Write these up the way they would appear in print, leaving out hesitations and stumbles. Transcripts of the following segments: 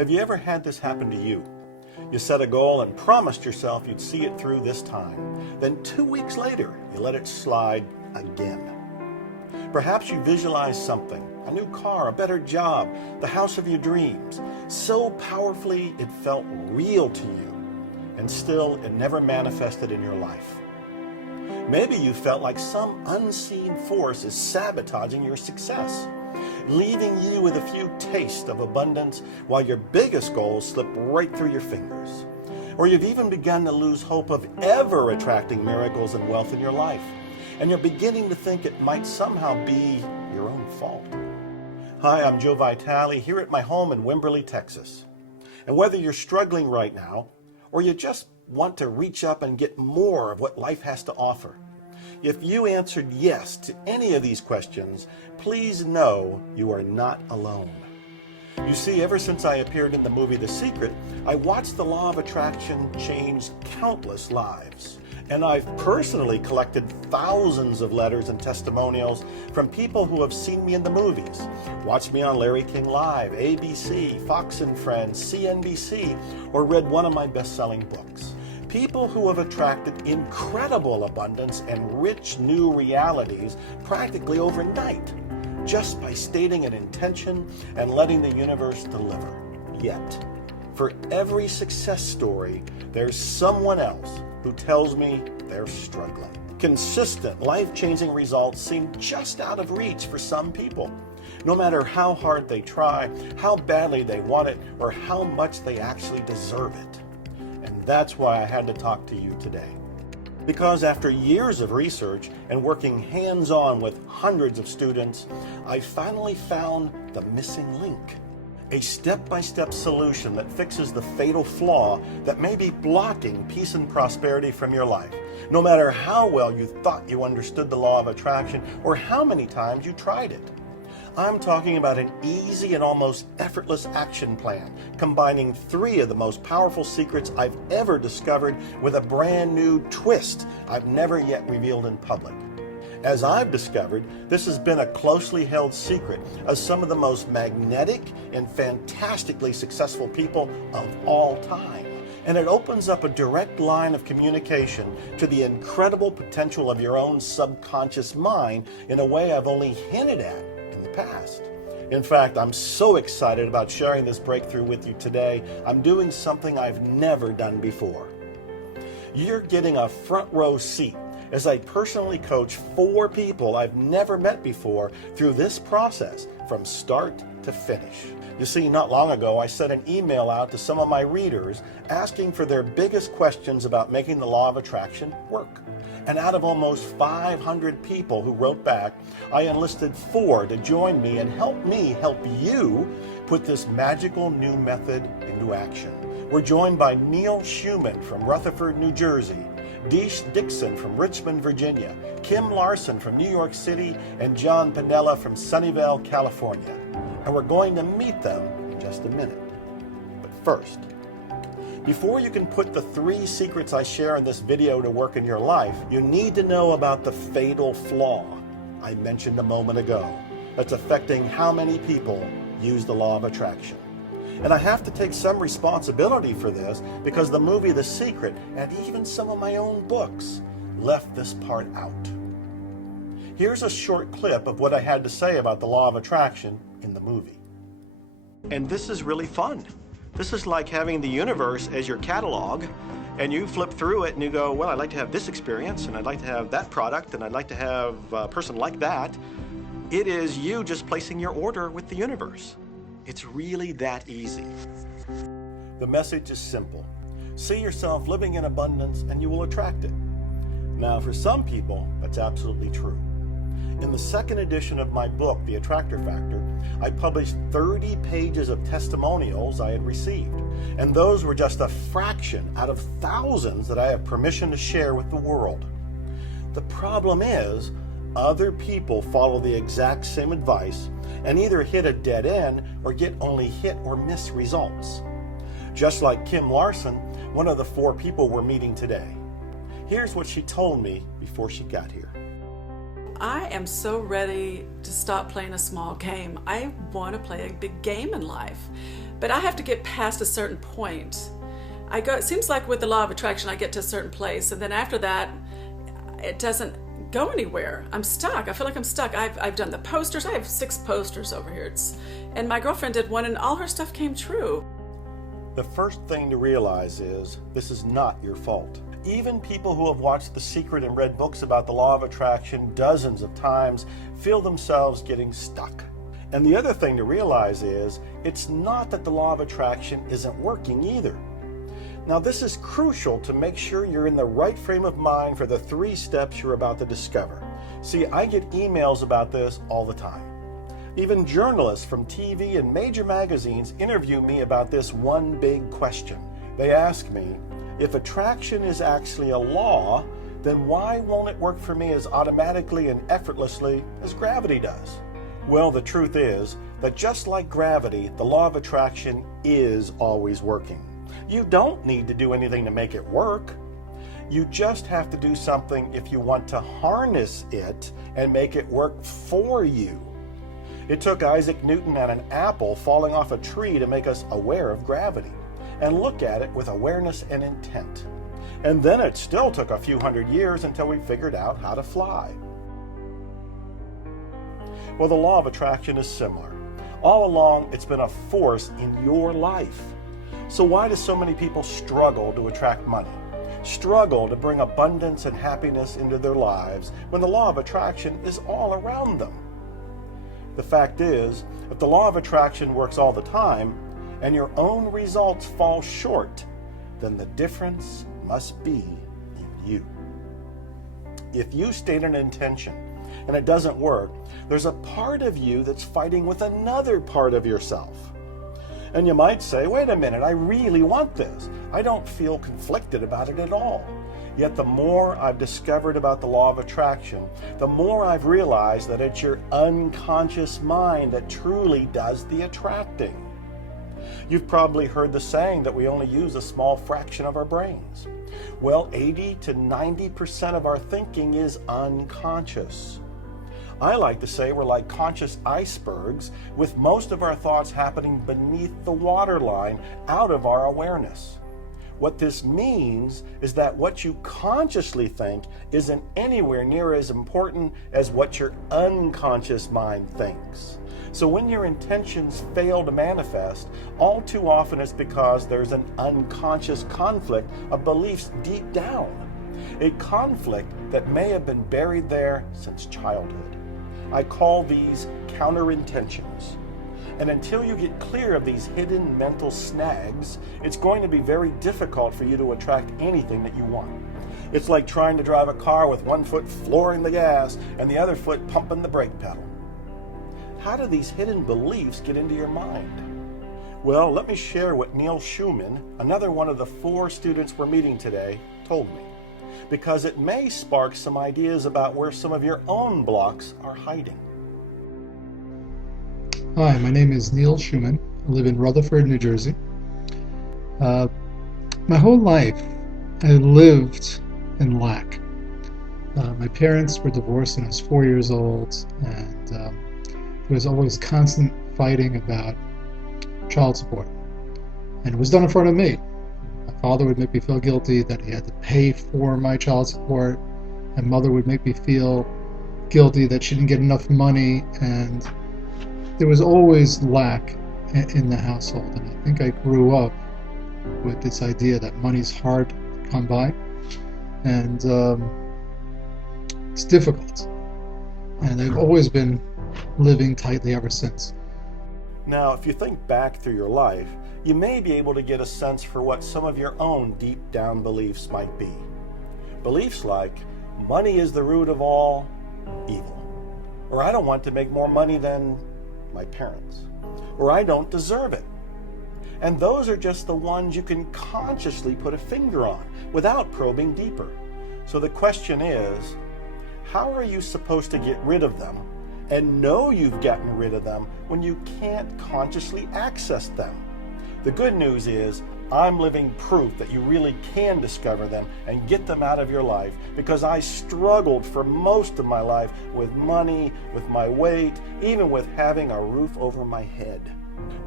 Have you ever had this happen to you? You set a goal and promised yourself you'd see it through this time. Then 2 weeks later, you let it slide again. Perhaps you visualized something, a new car, a better job, the house of your dreams, so powerfully it felt real to you, and still it never manifested in your life. Maybe you felt like some unseen force is sabotaging your success, leaving you with a few tastes of abundance while your biggest goals slip right through your fingers. Or you've even begun to lose hope of ever attracting miracles and wealth in your life, and you're beginning to think it might somehow be your own fault. Hi, I'm Joe Vitale here at my home in Wimberley, Texas. And whether you're struggling right now, or you just want to reach up and get more of what life has to offer, if you answered yes to any of these questions, please know you are not alone. You see, ever since I appeared in the movie The Secret, I watched the law of attraction change countless lives. And I've personally collected thousands of letters and testimonials from people who have seen me in the movies, watched me on Larry King Live, ABC, Fox and Friends, CNBC, or read one of my best-selling books. People who have attracted incredible abundance and rich new realities practically overnight, just by stating an intention and letting the universe deliver. Yet, for every success story, there's someone else who tells me they're struggling. Consistent, life-changing results seem just out of reach for some people, no matter how hard they try, how badly they want it, or how much they actually deserve it. And that's why I had to talk to you today. Because after years of research and working hands-on with hundreds of students, I finally found the missing link. A step-by-step solution that fixes the fatal flaw that may be blocking peace and prosperity from your life, no matter how well you thought you understood the law of attraction or how many times you tried it. I'm talking about an easy and almost effortless action plan, combining 3 of the most powerful secrets I've ever discovered with a brand new twist I've never yet revealed in public. As I've discovered, this has been a closely held secret of some of the most magnetic and fantastically successful people of all time. And it opens up a direct line of communication to the incredible potential of your own subconscious mind in a way I've only hinted at in the past. In fact, I'm so excited about sharing this breakthrough with you today. I'm doing something I've never done before. You're getting a front row seat as I personally coach 4 people I've never met before through this process from start to finish. You see, not long ago, I sent an email out to some of my readers asking for their biggest questions about making the law of attraction work. And out of almost 500 people who wrote back, I enlisted 4 to join me and help you put this magical new method into action. We're joined by Neil Schumann from Rutherford, New Jersey, Deesh Dixon from Richmond, Virginia, Kim Larson from New York City, and John Pinella from Sunnyvale, California. And we're going to meet them in just a minute. But first, before you can put the 3 secrets I share in this video to work in your life, you need to know about the fatal flaw I mentioned a moment ago that's affecting how many people use the law of attraction. And I have to take some responsibility for this because the movie The Secret and even some of my own books left this part out. Here's a short clip of what I had to say about the law of attraction in the movie. And this is really fun. This is like having the universe as your catalog, and you flip through it and you go, well, I'd like to have this experience, and I'd like to have that product, and I'd like to have a person like that. It is you just placing your order with the universe. It's really that easy. The message is simple. See yourself living in abundance and you will attract it. Now, for some people, that's absolutely true. In the 2nd edition of my book, The Attractor Factor, I published 30 pages of testimonials I had received. And those were just a fraction out of thousands that I have permission to share with the world. The problem is, other people follow the exact same advice and either hit a dead end or get only hit or miss results. Just like Kim Larson, one of the 4 people we're meeting today. Here's what she told me before she got here. I am so ready to stop playing a small game. I want to play a big game in life. but I have to get past a certain point. It seems like with the law of attraction, I get to a certain place, and then after that, it doesn't go anywhere. I'm stuck. I feel like I'm stuck. I've done the posters. I have 6 posters over here. And my girlfriend did one, and all her stuff came true. The first thing to realize is this is not your fault. Even people who have watched The Secret and read books about the law of attraction dozens of times feel themselves getting stuck. And the other thing to realize is it's not that the law of attraction isn't working either. Now, this is crucial to make sure you're in the right frame of mind for the 3 steps you're about to discover. See, I get emails about this all the time. Even journalists from TV and major magazines interview me about this one big question. They ask me, if attraction is actually a law, then why won't it work for me as automatically and effortlessly as gravity does? Well, the truth is that just like gravity, the law of attraction is always working. You don't need to do anything to make it work. You just have to do something if you want to harness it and make it work for you. It took Isaac Newton and an apple falling off a tree to make us aware of gravity and look at it with awareness and intent. And then it still took a few hundred years until we figured out how to fly. Well, the law of attraction is similar. All along, it's been a force in your life. So why do so many people struggle to attract money? Struggle to bring abundance and happiness into their lives when the law of attraction is all around them? The fact is, if the law of attraction works all the time and your own results fall short, then the difference must be in you. If you state an intention and it doesn't work, there's a part of you that's fighting with another part of yourself. And you might say, wait a minute, I really want this. I don't feel conflicted about it at all. Yet the more I've discovered about the law of attraction, the more I've realized that it's your unconscious mind that truly does the attracting. You've probably heard the saying that we only use a small fraction of our brains. Well, 80 to 90% of our thinking is unconscious. I like to say we're like conscious icebergs, with most of our thoughts happening beneath the waterline, out of our awareness. What this means is that what you consciously think isn't anywhere near as important as what your unconscious mind thinks. So when your intentions fail to manifest, all too often it's because there's an unconscious conflict of beliefs deep down. A conflict that may have been buried there since childhood. I call these counterintentions. And until you get clear of these hidden mental snags, it's going to be very difficult for you to attract anything that you want. It's like trying to drive a car with one foot flooring the gas and the other foot pumping the brake pedal. How do these hidden beliefs get into your mind? Well, let me share what Neil Schumann, another one of the 4 students we're meeting today, told me, because it may spark some ideas about where some of your own blocks are hiding. Hi, my name is Neil Schumann. I live in Rutherford, New Jersey. My whole life, I lived in lack. My parents were divorced when I was 4 years old, and there was always constant fighting about child support. And it was done in front of me. My father would make me feel guilty that he had to pay for my child support. My mother would make me feel guilty that she didn't get enough money, and there was always lack in the household. And I think I grew up with this idea that money's hard to come by, and it's difficult. And I've always been living tightly ever since. Now, if you think back through your life, you may be able to get a sense for what some of your own deep down beliefs might be. Beliefs like, money is the root of all evil, or I don't want to make more money than my parents, or I don't deserve it. And those are just the ones you can consciously put a finger on without probing deeper. So the question is, how are you supposed to get rid of them and know you've gotten rid of them when you can't consciously access them? The good news is I'm living proof that you really can discover them and get them out of your life, because I struggled for most of my life with money, with my weight, even with having a roof over my head.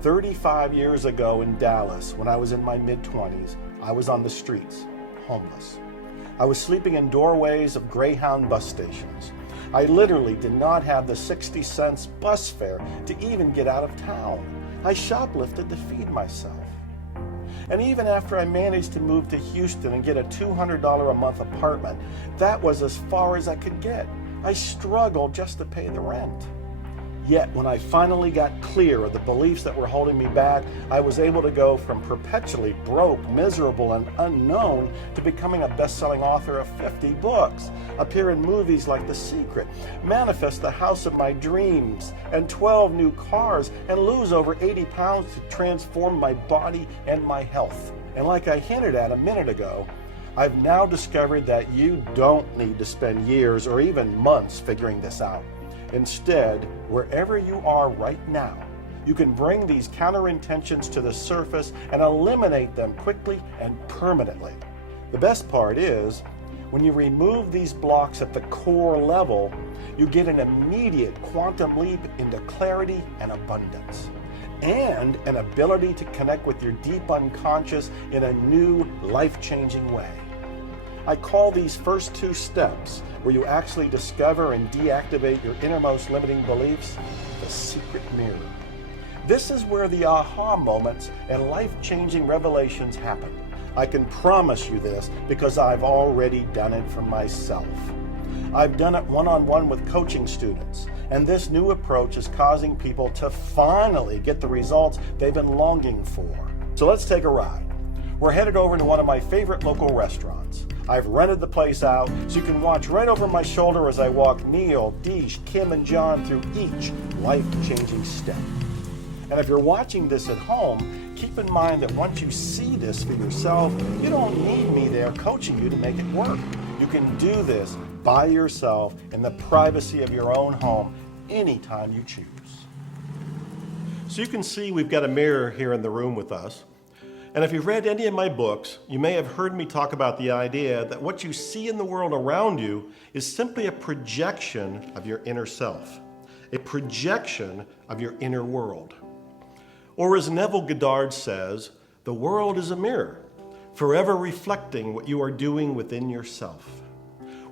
35 years ago in Dallas, when I was in my mid-20s, I was on the streets, homeless. I was sleeping in doorways of Greyhound bus stations. I literally did not have the 60 cents bus fare to even get out of town. I shoplifted to feed myself. And even after I managed to move to Houston and get a $200 a month apartment, that was as far as I could get. I struggled just to pay the rent. Yet when I finally got clear of the beliefs that were holding me back, I was able to go from perpetually broke, miserable, and unknown to becoming a best-selling author of 50 books, appear in movies like The Secret, manifest the house of my dreams, and 12 new cars, and lose over 80 pounds to transform my body and my health. And like I hinted at a minute ago, I've now discovered that you don't need to spend years or even months figuring this out. Instead, wherever you are right now, you can bring these counterintentions to the surface and eliminate them quickly and permanently. The best part is, when you remove these blocks at the core level, you get an immediate quantum leap into clarity and abundance, and an ability to connect with your deep unconscious in a new, life-changing way. I call these first two steps, where you actually discover and deactivate your innermost limiting beliefs, the secret mirror. This is where the aha moments and life-changing revelations happen. I can promise you this because I've already done it for myself. I've done it one-on-one with coaching students, and this new approach is causing people to finally get the results they've been longing for. So let's take a ride. We're headed over to one of my favorite local restaurants. I've rented the place out so you can watch right over my shoulder as I walk Neil, Deesh, Kim, and John through each life-changing step. And if you're watching this at home, keep in mind that once you see this for yourself, you don't need me there coaching you to make it work. You can do this by yourself in the privacy of your own home anytime you choose. So you can see we've got a mirror here in the room with us. And if you've read any of my books, you may have heard me talk about the idea that what you see in the world around you is simply a projection of your inner self, a projection of your inner world. Or as Neville Goddard says, the world is a mirror, forever reflecting what you are doing within yourself.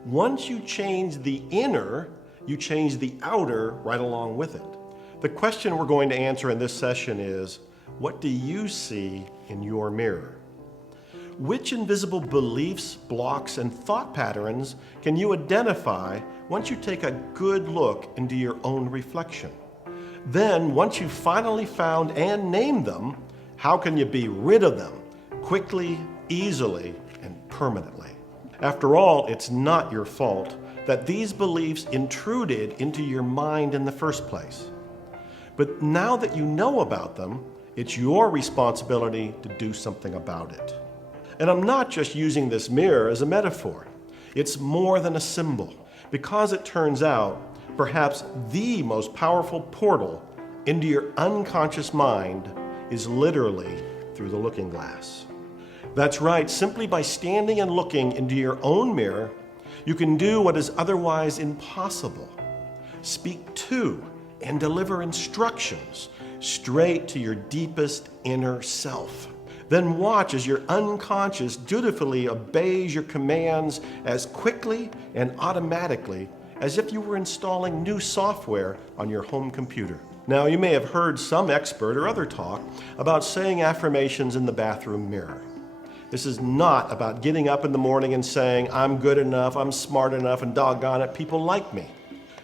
Once you change the inner, you change the outer right along with it. The question we're going to answer in this session is, what do you see in your mirror? Which invisible beliefs, blocks, and thought patterns can you identify once you take a good look into your own reflection? Then, once you've finally found and named them, how can you be rid of them quickly, easily, and permanently? After all, it's not your fault that these beliefs intruded into your mind in the first place. But now that you know about them, it's your responsibility to do something about it. And I'm not just using this mirror as a metaphor. It's more than a symbol, because it turns out perhaps the most powerful portal into your unconscious mind is literally through the looking glass. That's right, simply by standing and looking into your own mirror, you can do what is otherwise impossible. Speak to and deliver instructions straight to your deepest inner self. Then watch as your unconscious dutifully obeys your commands as quickly and automatically as if you were installing new software on your home computer. Now, you may have heard some expert or other talk about saying affirmations in the bathroom mirror. This is not about getting up in the morning and saying, I'm good enough, I'm smart enough, and doggone it, people like me.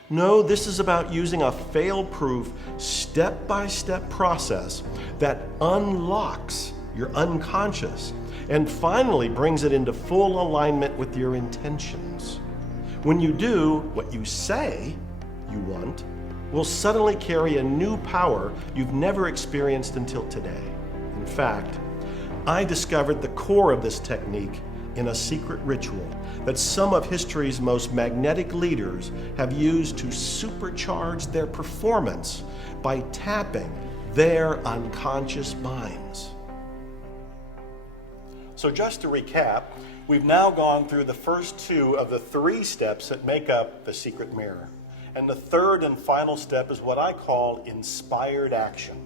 No, this is about using a fail-proof, step-by-step process that unlocks your unconscious and finally brings it into full alignment with your intentions. When you do what you say you want, will suddenly carry a new power you've never experienced until today. In fact, I discovered the core of this technique in a secret ritual that some of history's most magnetic leaders have used to supercharge their performance by tapping their unconscious minds. So just to recap, we've now gone through the first two of the three steps that make up the secret mirror. And the third and final step is what I call inspired action.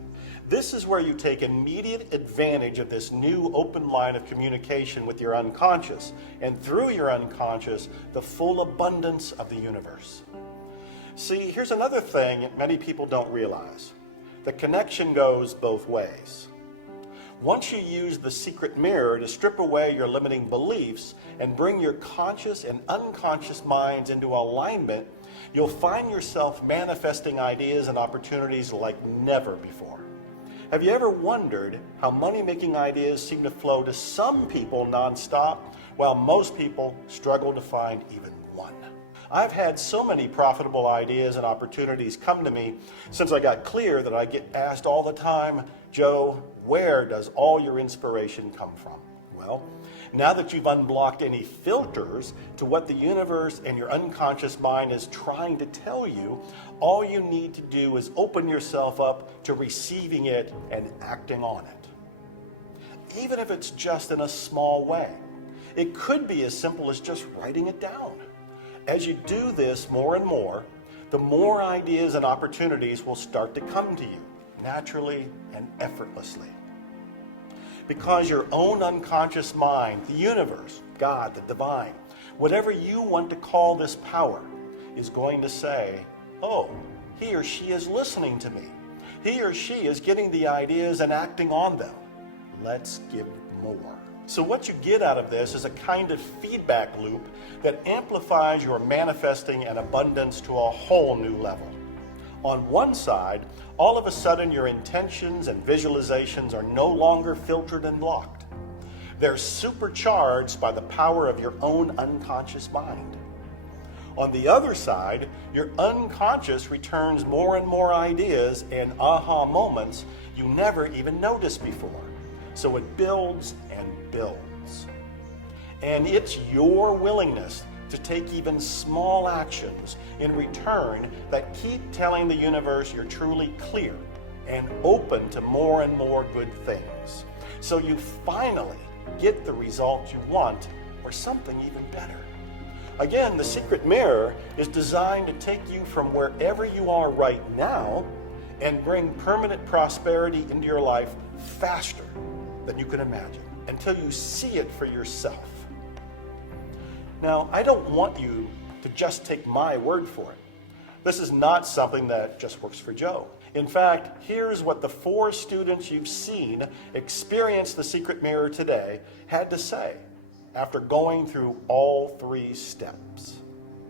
This is where you take immediate advantage of this new open line of communication with your unconscious, and through your unconscious, the full abundance of the universe. See, here's another thing many people don't realize. The connection goes both ways. Once you use the secret mirror to strip away your limiting beliefs and bring your conscious and unconscious minds into alignment, you'll find yourself manifesting ideas and opportunities like never before. Have you ever wondered how money-making ideas seem to flow to some people nonstop, while most people struggle to find even one? I've had so many profitable ideas and opportunities come to me since I got clear that I get asked all the time, Joe, where does all your inspiration come from? Well, now that you've unblocked any filters to what the universe and your unconscious mind is trying to tell you, all you need to do is open yourself up to receiving it and acting on it. Even if it's just in a small way. It could be as simple as just writing it down. As you do this more and more, the more ideas and opportunities will start to come to you, naturally and effortlessly. Because your own unconscious mind, the universe, God, the divine, whatever you want to call this power, is going to say, oh, he or she is listening to me. He or she is getting the ideas and acting on them. Let's give more. So what you get out of this is a kind of feedback loop that amplifies your manifesting and abundance to a whole new level. On one side, all of a sudden your intentions and visualizations are no longer filtered and blocked. They're supercharged by the power of your own unconscious mind. On the other side, your unconscious returns more and more ideas and aha moments you never even noticed before. So it builds and builds. And it's your willingness to take even small actions in return that keep telling the universe you're truly clear and open to more and more good things. So you finally get the result you want, or something even better. Again, the secret mirror is designed to take you from wherever you are right now and bring permanent prosperity into your life faster than you can imagine, until you see it for yourself. Now, I don't want you to just take my word for it. This is not something that just works for Joe. In fact, here's what the 4 students you've seen experience the secret mirror today had to say after going through all 3 steps.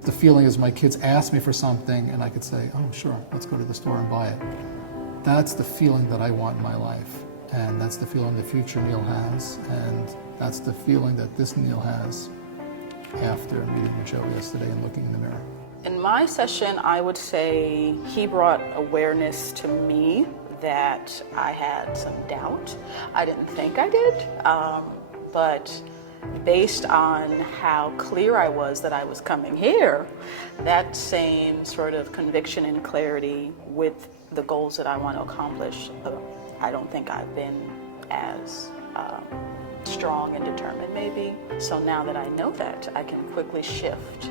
The feeling is my kids ask me for something and I could say, oh, sure, let's go to the store and buy it. That's the feeling that I want in my life. And that's the feeling the future Neil has. And that's the feeling that this Neil has after meeting with Joe yesterday and looking in the mirror. In my session, I would say he brought awareness to me that I had some doubt. I didn't think I did, but based on how clear I was that I was coming here, that same sort of conviction and clarity with the goals that I want to accomplish, I don't think I've been as strong and determined maybe. So now that I know that, I can quickly shift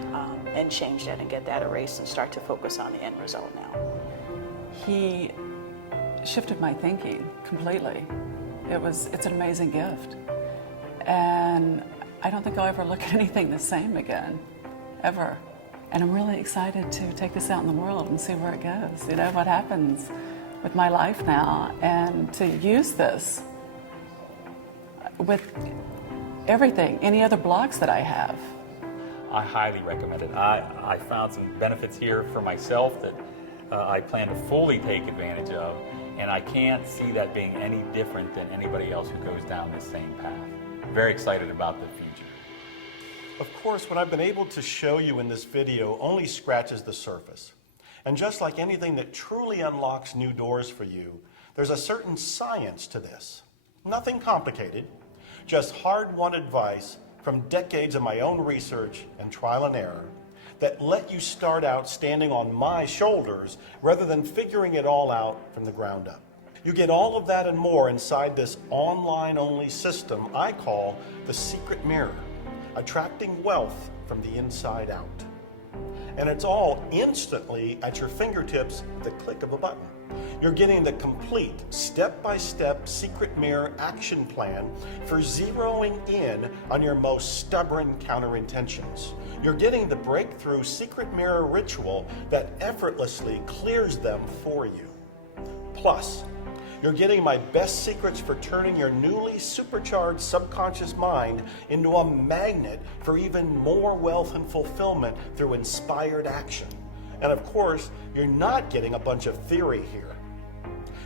and change that and get that erased and start to focus on the end result now. He shifted my thinking completely. It's an amazing gift. And I don't think I'll ever look at anything the same again, ever. And I'm really excited to take this out in the world and see where it goes, you know, what happens with my life now, and to use this with everything, any other blocks that I have. I highly recommend it. I found some benefits here for myself that I plan to fully take advantage of, and I can't see that being any different than anybody else who goes down this same path. Very excited about the future. Of course, what I've been able to show you in this video only scratches the surface. And just like anything that truly unlocks new doors for you, there's a certain science to this. Nothing complicated, just hard-won advice from decades of my own research and trial and error that let you start out standing on my shoulders rather than figuring it all out from the ground up. You get all of that and more inside this online-only system I call the secret mirror, attracting wealth from the inside out. And it's all instantly at your fingertips at the click of a button. You're getting the complete step-by-step secret mirror action plan for zeroing in on your most stubborn counterintentions. You're getting the breakthrough secret mirror ritual that effortlessly clears them for you. Plus, you're getting my best secrets for turning your newly supercharged subconscious mind into a magnet for even more wealth and fulfillment through inspired action. And of course, you're not getting a bunch of theory here.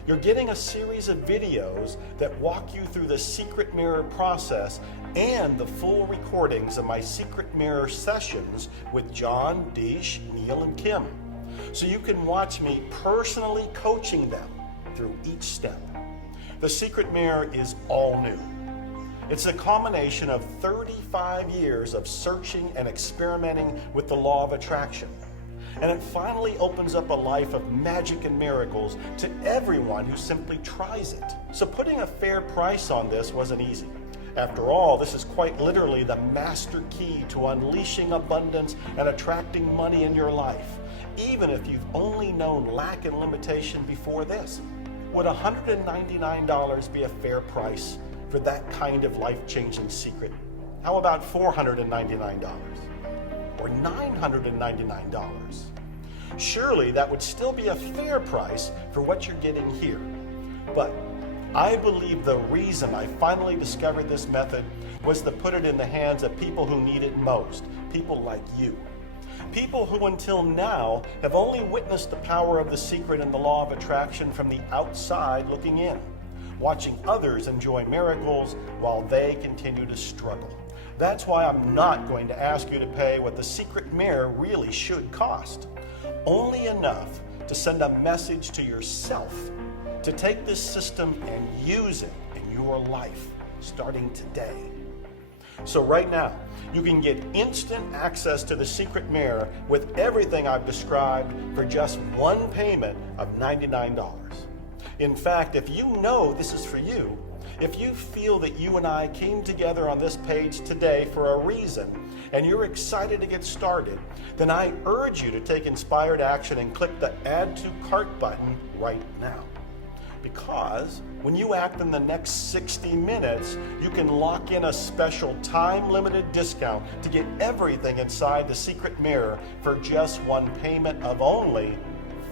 You're getting a series of videos that walk you through the secret mirror process and the full recordings of my secret mirror sessions with John, Deesh, Neil, and Kim. So you can watch me personally coaching them through each step. The secret mirror is all new. It's a combination of 35 years of searching and experimenting with the law of attraction. And it finally opens up a life of magic and miracles to everyone who simply tries it. So putting a fair price on this wasn't easy. After all, this is quite literally the master key to unleashing abundance and attracting money in your life, even if you've only known lack and limitation before this. Would $199 be a fair price for that kind of life-changing secret? How about $499 or $999? Surely that would still be a fair price for what you're getting here. But I believe the reason I finally discovered this method was to put it in the hands of people who need it most, people like you. People who until now have only witnessed the power of the secret and the law of attraction from the outside looking in, watching others enjoy miracles while they continue to struggle. That's why I'm not going to ask you to pay what the secret mirror really should cost. Only enough to send a message to yourself to take this system and use it in your life starting today. So right now, you can get instant access to the secret mirror with everything I've described for just one payment of $99. In fact, if you know this is for you, if you feel that you and I came together on this page today for a reason, and you're excited to get started, then I urge you to take inspired action and click the Add to Cart button right now. Because when you act in the next 60 minutes, you can lock in a special time-limited discount to get everything inside the secret mirror for just one payment of only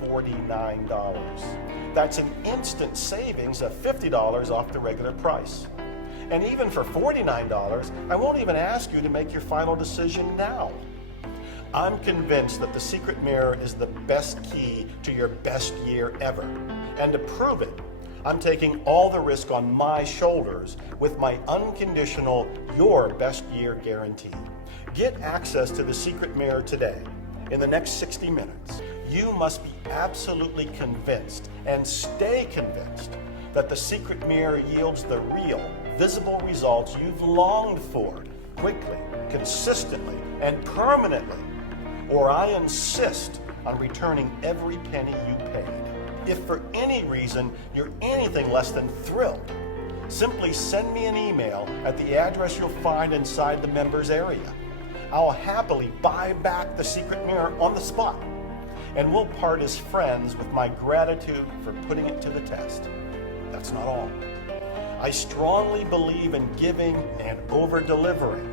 $49. That's an instant savings of $50 off the regular price. And even for $49, I won't even ask you to make your final decision now. I'm convinced that the secret mirror is the best key to your best year ever. And to prove it, I'm taking all the risk on my shoulders with my unconditional Your Best Year guarantee. Get access to the secret mirror today. In the next 60 minutes, you must be absolutely convinced and stay convinced that the secret mirror yields the real, visible results you've longed for, quickly, consistently, and permanently, or I insist on returning every penny you paid. If for any reason you're anything less than thrilled, simply send me an email at the address you'll find inside the members area. I'll happily buy back the secret mirror on the spot, and we'll part as friends with my gratitude for putting it to the test. That's not all. I strongly believe in giving and over-delivering.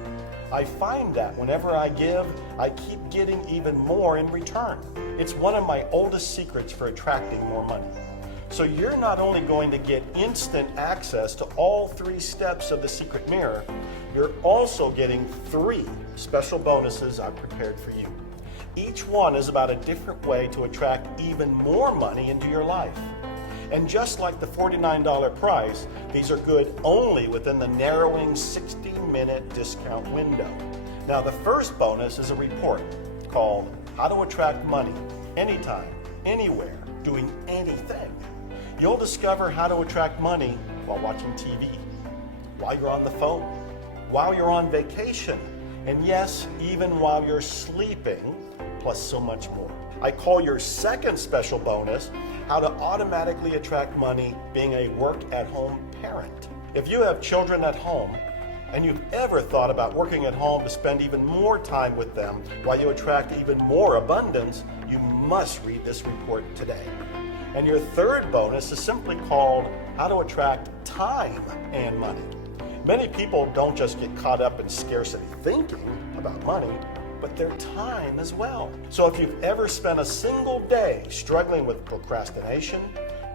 I find that whenever I give, I keep getting even more in return. It's one of my oldest secrets for attracting more money. So you're not only going to get instant access to all 3 steps of the secret mirror, you're also getting 3 special bonuses I've prepared for you. Each one is about a different way to attract even more money into your life. And just like the $49 price, these are good only within the narrowing 60-minute discount window. Now, the first bonus is a report called How to Attract Money Anytime, Anywhere, Doing Anything. You'll discover how to attract money while watching TV, while you're on the phone, while you're on vacation, and yes, even while you're sleeping, plus so much more. I call your second special bonus How to Automatically Attract Money Being a Work-at-Home Parent. If you have children at home, and you've ever thought about working at home to spend even more time with them while you attract even more abundance, you must read this report today. And your third bonus is simply called How to Attract Time and Money. Many people don't just get caught up in scarcity thinking about money, but their time as well. So if you've ever spent a single day struggling with procrastination,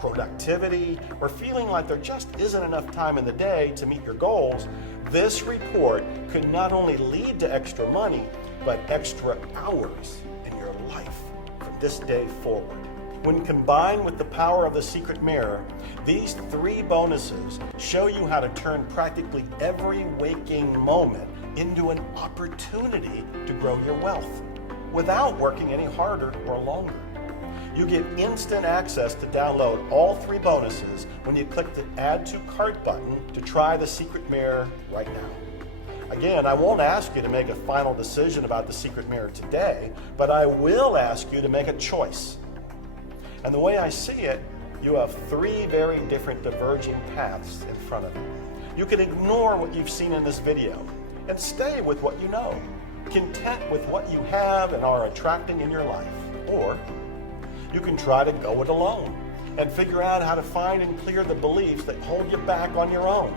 productivity, or feeling like there just isn't enough time in the day to meet your goals, this report could not only lead to extra money, but extra hours in your life from this day forward. When combined with the power of the secret mirror, these 3 bonuses show you how to turn practically every waking moment into an opportunity to grow your wealth without working any harder or longer. You get instant access to download all 3 bonuses when you click the Add to Cart button to try the secret mirror right now. Again, I won't ask you to make a final decision about the secret mirror today, but I will ask you to make a choice. And the way I see it, you have 3 very different diverging paths in front of you. You can ignore what you've seen in this video and stay with what you know, content with what you have and are attracting in your life. Or you can try to go it alone and figure out how to find and clear the beliefs that hold you back on your own,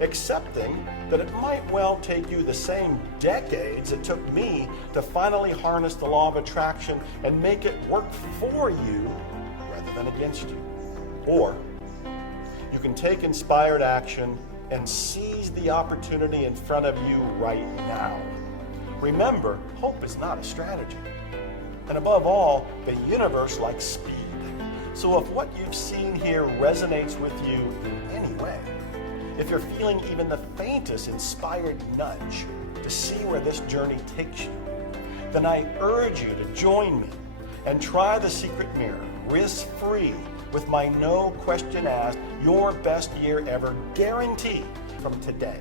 accepting that it might well take you the same decades it took me to finally harness the law of attraction and make it work for you rather than against you. Or you can take inspired action and seize the opportunity in front of you right now. Remember, hope is not a strategy. And above all, the universe likes speed. So if what you've seen here resonates with you in any way, if you're feeling even the faintest inspired nudge to see where this journey takes you, then I urge you to join me and try the secret mirror risk-free with my no question asked, your best year ever guarantee from today.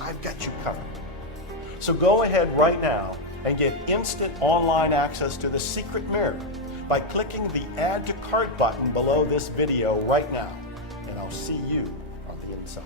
I've got you covered. So go ahead right now and get instant online access to the secret mirror by clicking the Add to Cart button below this video right now. And I'll see you on the inside.